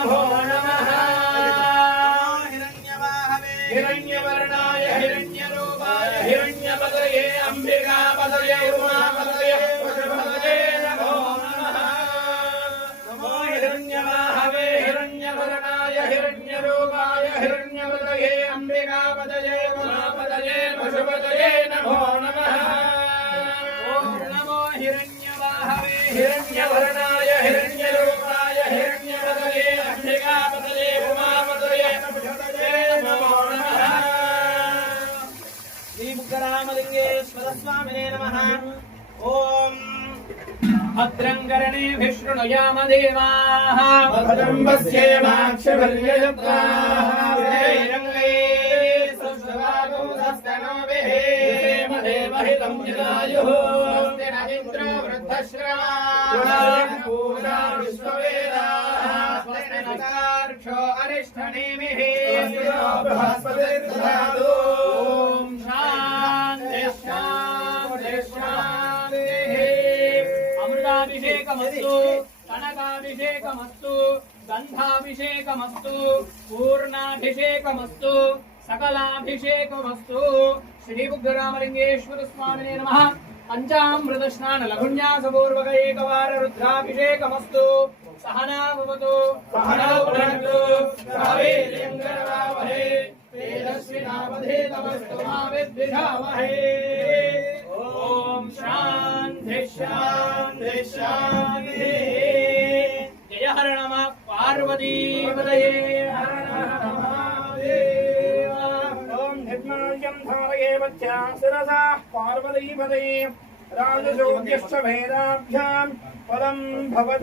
नमो नमः हिरण्यवर्णाय हिरण्यरूपाय हिरण्यपतये अम्बिकापतये उमापतये पशुपतये नमो नमः नमो हिरण्यवाहवे हिरण्यवर्णाय हिरण्यरूपाय हिरण्यपतये अम्बिकापतये उमापतये पशुपतये नमो नमः नमो हिरण्यवाहवे हिरण्यवर्णाय हिरण्यरूपाय हिरण्यपतये अम्बिकापतये उमापतये पशुपतये नमो नमः श्री मुक्तरामलिंगेश्वर स्वामिने नमः ओम भद्रं कर्णेभिः शृणुयाम देवाः भद्रं पश्येमाक्षभिर्यजत्राः विजयरङ्गैः सुष्ठुवागुंसस्तनोभिः देवहितं जलायुः स्वस्ति न इन्द्रो वृद्धश्रवाः पूजा विश्ववेदाः स्वस्ति न कार्क्षो अरिष्ठनेमिः स्वस्ति नो बृहस्पतिर्दधातु ॐ शान्ति शान्ति शान्तिः अमृताभिषेकमस्तु कनकाभिषेकमस्तु गन्धाभिषेकमस्तु पूर्णाभिषेकमस्तु सकलाभिषेकमस्तु श्री बुद्धरामलिंगेश्वर स्वामिने नमः पंचामृत स्नान लघुन्यासपूर्वक एकवार रुद्राभिषेकमस्तु सहना भवतु सहनौ भुनक्तु सह वीर्यं करवावहै तेजस्विनावधीतमस्तु मा विद्विषावहै ओम शांति शांति शांति जय हर नमः पार्वती पतये हर नमः महादेव ओम निर्माल्यं धारये वच्चा शिरसा पार्वती पतये राजसोग्यश्च भेदाभ्यां पदं भवतु।